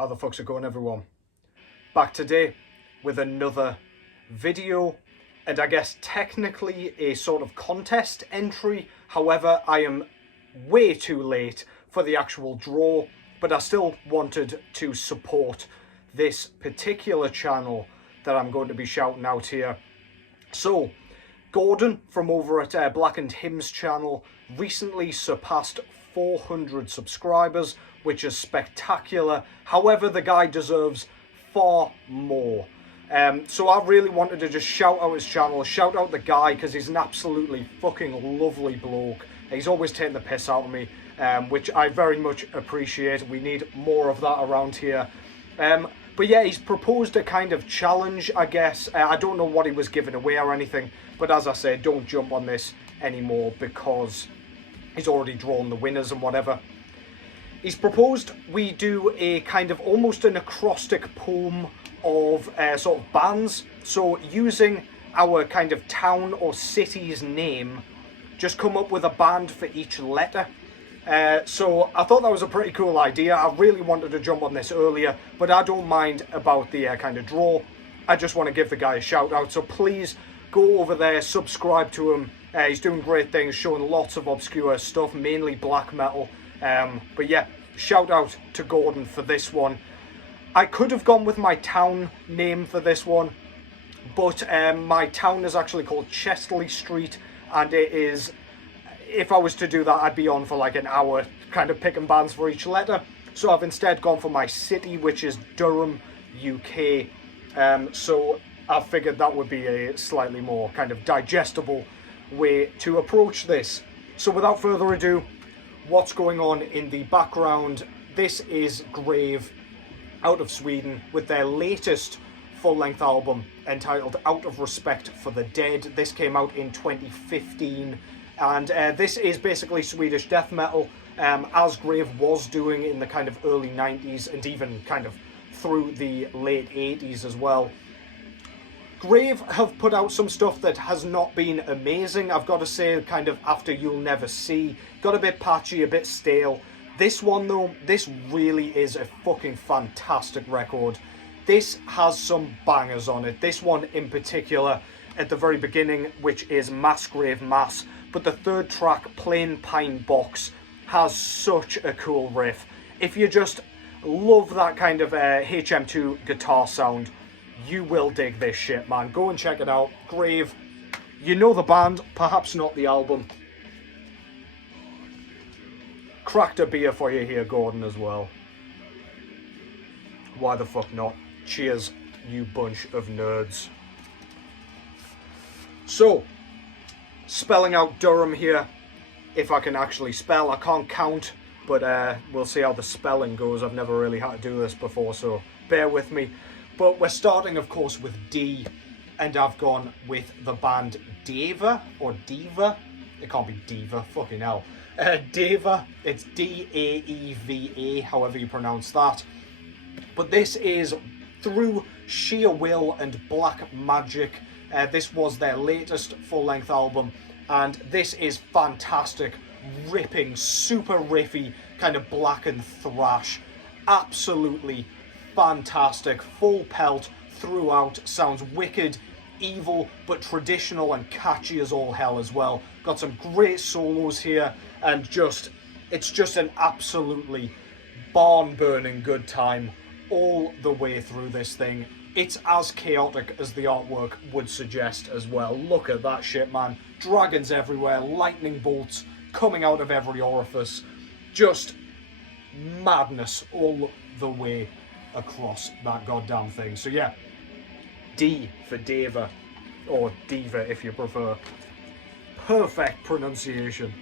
How the fuck's it going, everyone? Back today with another video, and I guess technically a sort of contest entry. However, I am way too late for the actual draw, but I still wanted to support this particular channel that I'm going to be shouting out here. So, Gordon from over at Blackened Hymns channel recently surpassed 400 subscribers, which is spectacular. However, the guy deserves far more. So I really wanted to just shout out his channel, shout out the guy, because he's an absolutely fucking lovely bloke. He's always taking the piss out of me, which I very much appreciate. We need more of that around here. But yeah, he's proposed a kind of challenge, I guess. I don't know what he was giving away or anything, but as I said, don't jump on this anymore because he's already drawn the winners and whatever. He's proposed we do a kind of almost an acrostic poem of sort of bands. So using our kind of town or city's name, just come up with a band for each letter. So I thought that was a pretty cool idea. I really wanted to jump on this earlier, but I don't mind about the kind of draw. I just want to give the guy a shout out. So please go over there, subscribe to him. He's doing great things, showing lots of obscure stuff, mainly black metal. But yeah, shout out to Gordon for this one. I could have gone with my town name for this one, but my town is actually called Chesterley Street, and it is, if I was to do that, I'd be on for like an hour, kind of picking bands for each letter. So I've instead gone for my city, which is Durham, UK. So I figured that would be a slightly more kind of digestible way to approach this. So without further ado, what's going on in the background? This is Grave out of Sweden with their latest full-length album entitled Out of Respect for the Dead. This came out in 2015, and this is basically Swedish death metal, as Grave was doing in the kind of early 90s and even kind of through the late 80s as well. Grave have put out some stuff that has not been amazing, I've got to say, kind of after You'll Never See. Got a bit patchy, a bit stale. This one though, this really is a fucking fantastic record. This has some bangers on it. This one in particular at the very beginning, which is Mass Grave Mass. But the third track, Plain Pine Box, has such a cool riff. If you just love that kind of HM2 guitar sound, you will dig this shit, man. Go and check it out. Grave, you know the band, perhaps not the album. Cracked a beer for you here, Gordon, as well. Why the fuck not? Cheers, you bunch of nerds. So, spelling out Durham here, if I can actually spell. I can't count, but we'll see how the spelling goes. I've never really had to do this before, so bear with me. But we're starting, of course, with D, and I've gone with the band Diva, or Diva. It can't be Diva, fucking hell. Diva, it's D-A-E-V-A, however you pronounce that. But this is through sheer will and black magic. This was their latest full-length album, and this is fantastic, ripping, super riffy, kind of black and thrash. Absolutely fantastic, full pelt throughout, sounds wicked, evil, but traditional and catchy as all hell as well. Got some great solos here, and it's just an absolutely barn-burning good time all the way through this thing. It's as chaotic as the artwork would suggest as well. Look at that shit, man. Dragons everywhere, lightning bolts coming out of every orifice. Just madness all the way across that goddamn thing. So yeah, D for Diva, or Diva if you prefer. Perfect pronunciation.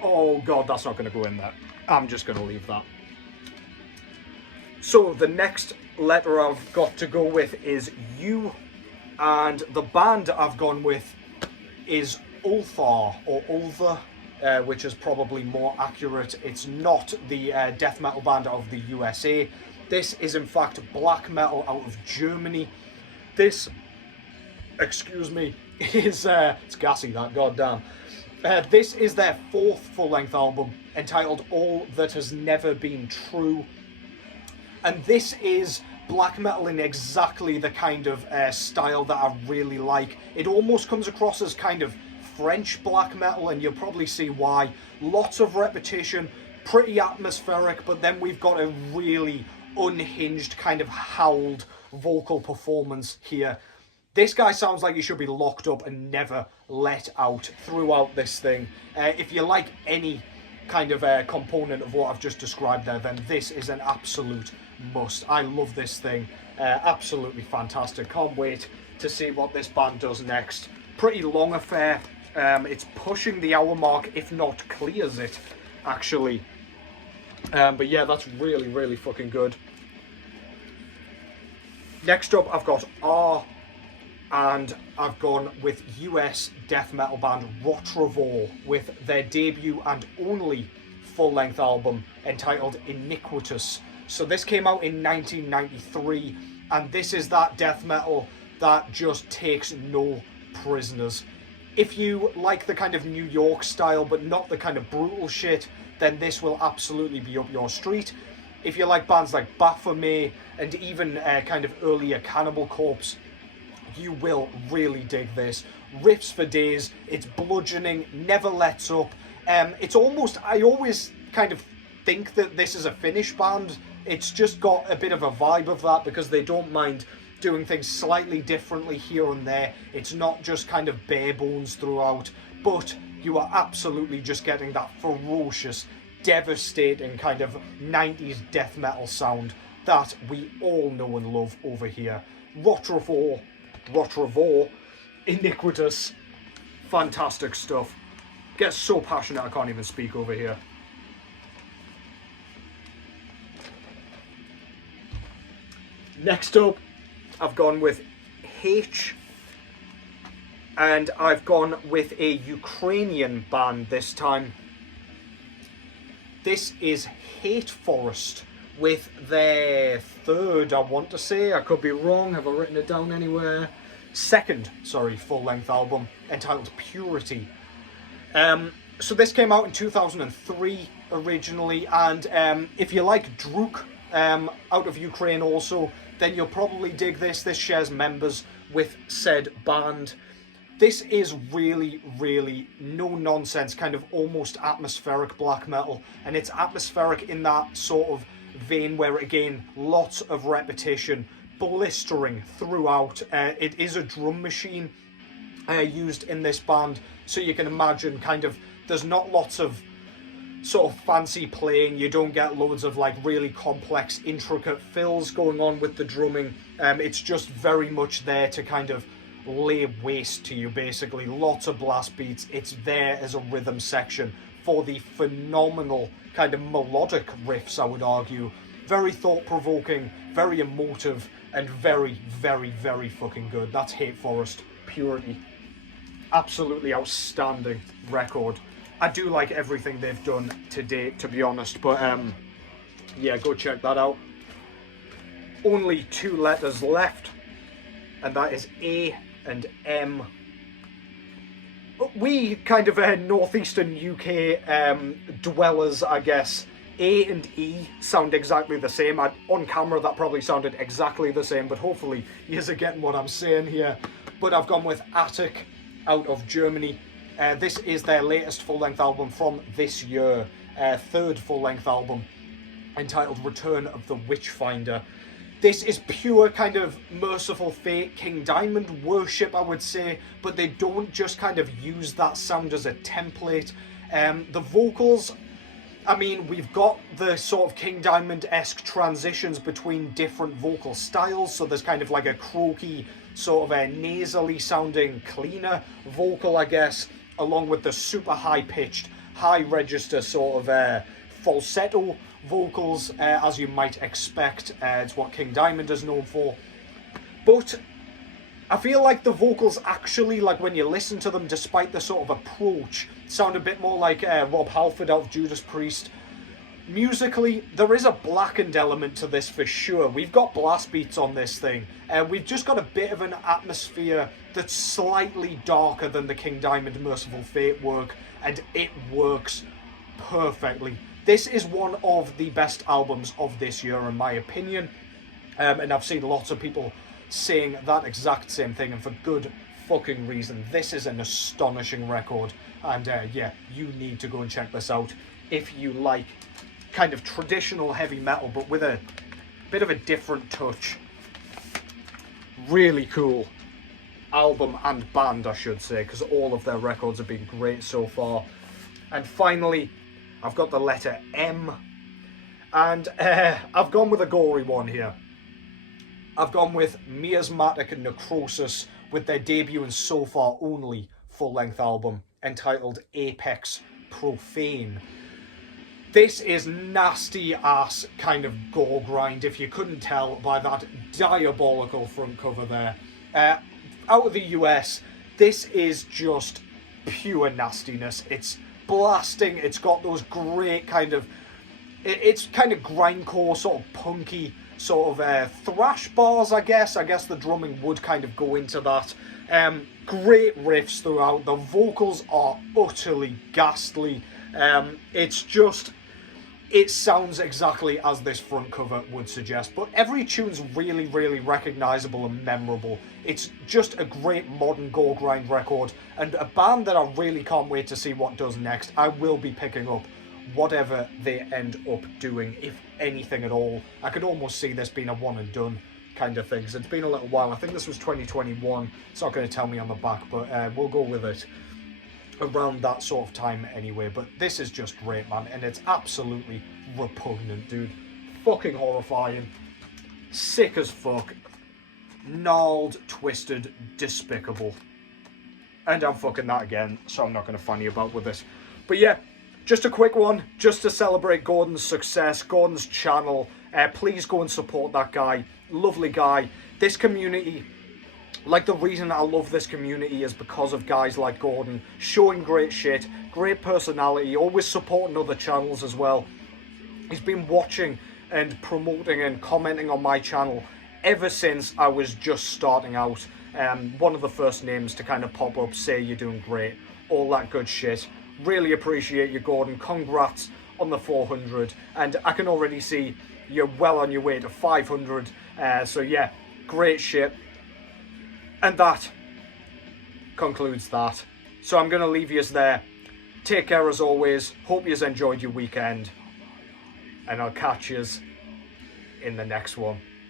Oh god, that's not going to go in there. I'm just going to leave that. So the next letter I've got to go with is U, and the band I've gone with is Ulthar, or Ulthar, which is probably more accurate. It's not the death metal band out of the USA. This is in fact black metal out of Germany. This, excuse me, is, it's gassy that, goddamn. This is their fourth full-length album, entitled All That Has Never Been True. And this is black metal in exactly the kind of style that I really like. It almost comes across as kind of French black metal, and you'll probably see why. Lots of repetition, pretty atmospheric, but then we've got a really unhinged kind of howled vocal performance here. This guy sounds like he should be locked up and never let out throughout this thing. If you like any kind of component of what I've just described there, then this is an absolute must. I love this thing. Absolutely fantastic. Can't wait to see what this band does next. Pretty long affair. It's pushing the hour mark, if not clears it, actually. But yeah, that's really, really fucking good. Next up, I've got R, and I've gone with US death metal band Rot Rore with their debut and only full-length album entitled Iniquitous. So this came out in 1993, and this is that death metal that just takes no prisoners. If you like the kind of New York style, but not the kind of brutal shit, then this will absolutely be up your street. If you like bands like Baphomet and even kind of earlier Cannibal Corpse, you will really dig this. Riffs for days, it's bludgeoning, never lets up. It's almost, I always kind of think that this is a Finnish band. It's just got a bit of a vibe of that because they don't mind doing things slightly differently here and there. It's not just kind of bare bones throughout, but you are absolutely just getting that ferocious, devastating kind of 90s death metal sound that we all know and love over here. Rot Rore, Iniquitous, fantastic stuff. Gets so passionate I can't even speak over here. Next up, I've gone with H, and I've gone with a Ukrainian band this time. This is Hate Forest with their third, I want to say, I could be wrong, have I written it down anywhere? Second, sorry, full-length album entitled Purity. So this came out in 2003 originally, and if you like Druk out of Ukraine also, then you'll probably dig this. This shares members with said band. This is really, really no-nonsense, kind of almost atmospheric black metal, and it's atmospheric in that sort of vein where, again, lots of repetition, blistering throughout. It is a drum machine used in this band, so you can imagine kind of there's not lots of sort of fancy playing. You don't get loads of like really complex, intricate fills going on with the drumming. It's just very much there to kind of lay waste to you, basically. Lots of blast beats. It's there as a rhythm section for the phenomenal kind of melodic riffs, I would argue. Very thought-provoking, very emotive, and very, very, very fucking good. That's Hate Forest, Purity. Absolutely outstanding record. I do like everything they've done to date, to be honest, but yeah, go check that out. Only 2 letters left, and that is A and M. We kind of northeastern UK dwellers, I guess, A and E sound exactly the same. On camera that probably sounded exactly the same, but hopefully you are getting what I'm saying here. But I've gone with Attic out of Germany. This is their latest full-length album from this year, third full-length album, entitled Return of the Witchfinder. This is pure kind of Merciful Fate, King Diamond worship, I would say, but they don't just kind of use that sound as a template. The vocals, I mean, we've got the sort of King Diamond-esque transitions between different vocal styles, so there's kind of like a croaky, sort of a nasally sounding, cleaner vocal, I guess, along with the super high-pitched, high-register sort of falsetto vocals, as you might expect. It's what King Diamond is known for. But I feel like the vocals actually, like when you listen to them, despite the sort of approach, sound a bit more like Rob Halford out of Judas Priest. Musically, there is a blackened element to this for sure. We've got blast beats on this thing. We've just got a bit of an atmosphere that's slightly darker than the King Diamond Merciful Fate work, and it works perfectly. This is one of the best albums of this year, in my opinion. And I've seen lots of people saying that exact same thing, and for good fucking reason. This is an astonishing record, and yeah, you need to go and check this out if you like kind of traditional heavy metal, but with a bit of a different touch. Really cool album and band, I should say, because all of their records have been great so far. And finally, I've got the letter M, and I've gone with a gory one here. I've gone with Miasmatic and Necrosis with their debut and so far only full-length album entitled Apex Profane. This is nasty ass kind of gore grind, if you couldn't tell by that diabolical front cover there. Out of the US, this is just pure nastiness. It's blasting, it's got those great kind of, it's kind of grindcore, sort of punky, sort of thrash bars, I guess. I guess the drumming would kind of go into that. Great riffs throughout. The vocals are utterly ghastly. It's just, it sounds exactly as this front cover would suggest, but every tune's really, really recognisable and memorable. It's just a great modern gore grind record, and a band that I really can't wait to see what does next. I will be picking up whatever they end up doing, if anything at all. I could almost see this being a one and done kind of thing, because it's been a little while. I think this was 2021. It's not going to tell me on the back, but we'll go with it around that sort of time anyway. But this is just great, man, and it's absolutely repugnant, dude. Fucking horrifying, sick as fuck, gnarled, twisted, despicable. And I'm fucking that again, so I'm not going to funny about with this. But yeah, just a quick one, just to celebrate Gordon's success, Gordon's channel. Please go and support that guy. Lovely guy. This community, like, the reason I love this community is because of guys like Gordon, showing great shit, great personality, always supporting other channels as well. He's been watching and promoting and commenting on my channel ever since I was just starting out. One of the first names to kind of pop up, say you're doing great, all that good shit. Really appreciate you, Gordon. Congrats on the 400, and I can already see you're well on your way to 500. So yeah, great shit. And that concludes that. So I'm going to leave yous there. Take care as always. Hope yous enjoyed your weekend. And I'll catch yous in the next one.